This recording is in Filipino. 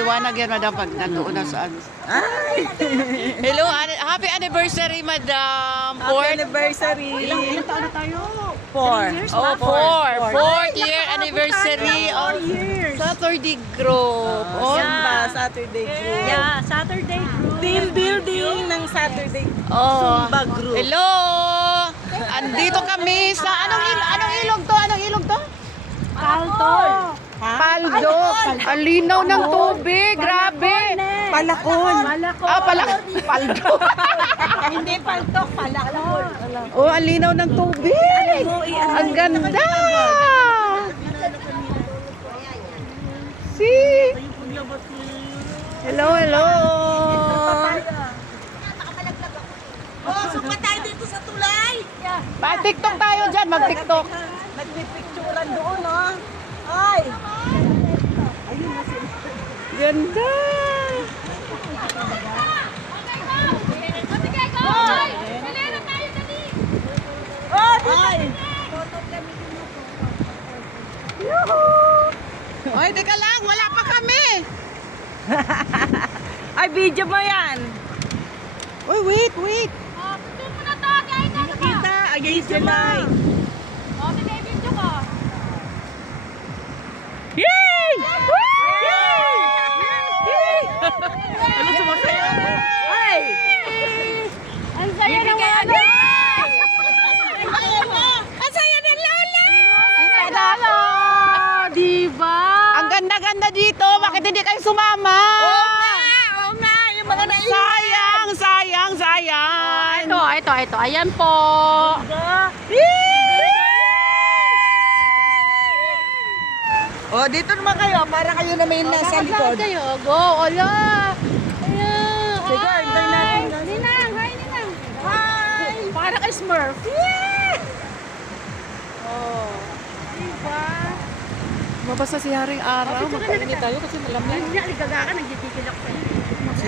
maliwanag yan, madam, pag nandoon na sa ano. Hello, happy anniversary, madam. Happy anniversary. Ilang taon na tayo? 4. Oh, fourth year anniversary of Saturday Group. Oh, Zumba Saturday group. Yeah, Saturday group. Team building ng Saturday oh. Zumba group. Hello! Andito kami sa anong ilog to? Anong ilog to? Palto. Paldo. Ang linaw ng tubig. Grabe. Palakon. Malako. Paldo. Hindi paltok, palakon. Oh, ang linaw ng tubig. Ang ganda. See? Hello, hello. Oh, sumpa tayo dito sa tulay. Pa-TikTok tayo dyan. Mag-TikTok. Nagpipicturan doon, oh. Ay. Ganda. Oh, ay. Ay, teka lang. Wala pa kami. Ay, video mo yan. Uy, wait. Kita, against the light. Yay! Ano sumasaya? Ay! Ang saya ng wala. Ang saya ng lola! Kita Lolo! Diba? Ang ganda-ganda dito. Bakit hindi kayo sumama? Oo nga, yung mga naiwan. Sayang. Ito. Ayan po. Oh, dito naman kayo, para kayo na may nasa likod. Kayo. Go. Ola. Ayan. Sige, hintay natin. Ninang. Hi, Ninang. Hi. Para kay Smurf. Oh. Diba? Mabasa si Haring Araw. Magpainit tayo kasi malamig. Hindi, aligaga ka. Nagtitikil ako.